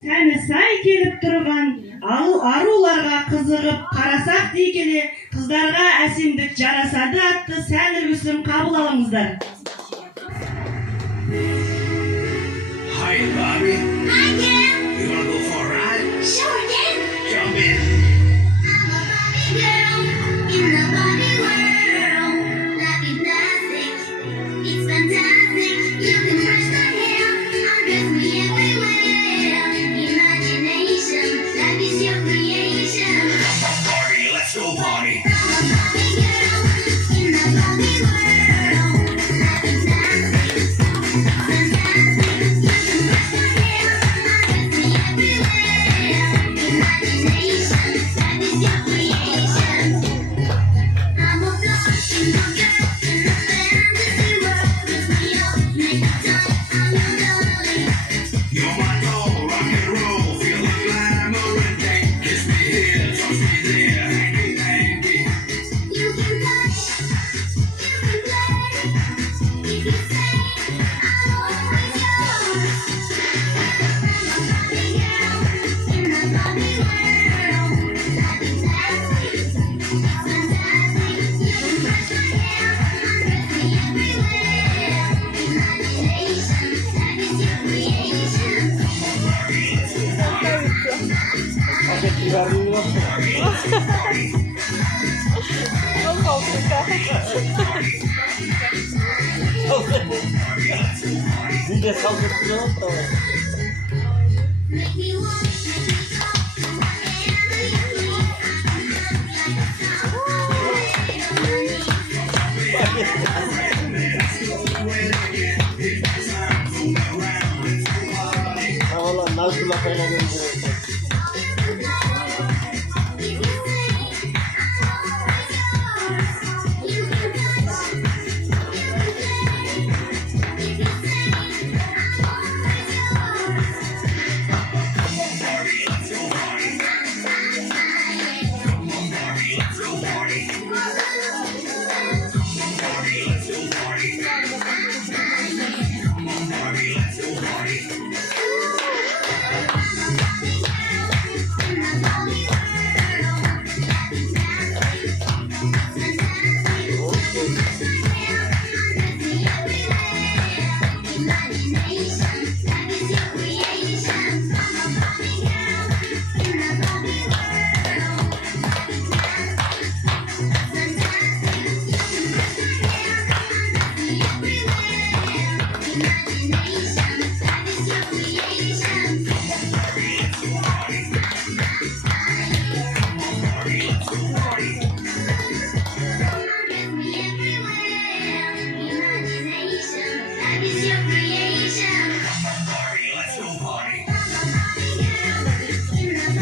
Сәні сай келіп тұрған аруларға қызығып қарасақ дей келе, қыздарға әсемдік жарасады атты сән үлгісін қабыл алыңыздар. Hi, Bobby. Hi, Ken. You wanna go for a ride? Sure, Ken. Jump in. I'm a Barbie girl in the Barbie world. Life is plastic, it's fantastic. You can brush my hair, undress me everywhere. Imagination, life is your creation. Come on, Barbie, let's go party. I'm a Barbie girl in the Barbie world. Life is plastic, it's fantastic. You can brush my hair, undress me everywhere. Imagination, life is your creation. I'm a blushing girl in a fantasy world. Dress me up, make up time, I'm your darling. You're my doll, rock and roll. Feel the glamour and day. Kiss me here, touch me there. Hanky, hanky. You can touch, you can play. If you say I'm always yours. I'm a Barbie girl in the Barbie world. Life is plastic, it's fantastic. You can brush my hair, undress me everywhere. Imagination, life is your creation. Barbie, let's go party. Ninguém salta pronto. Make me walk, make me talk, whatever you need. Vamos lá, nós lá para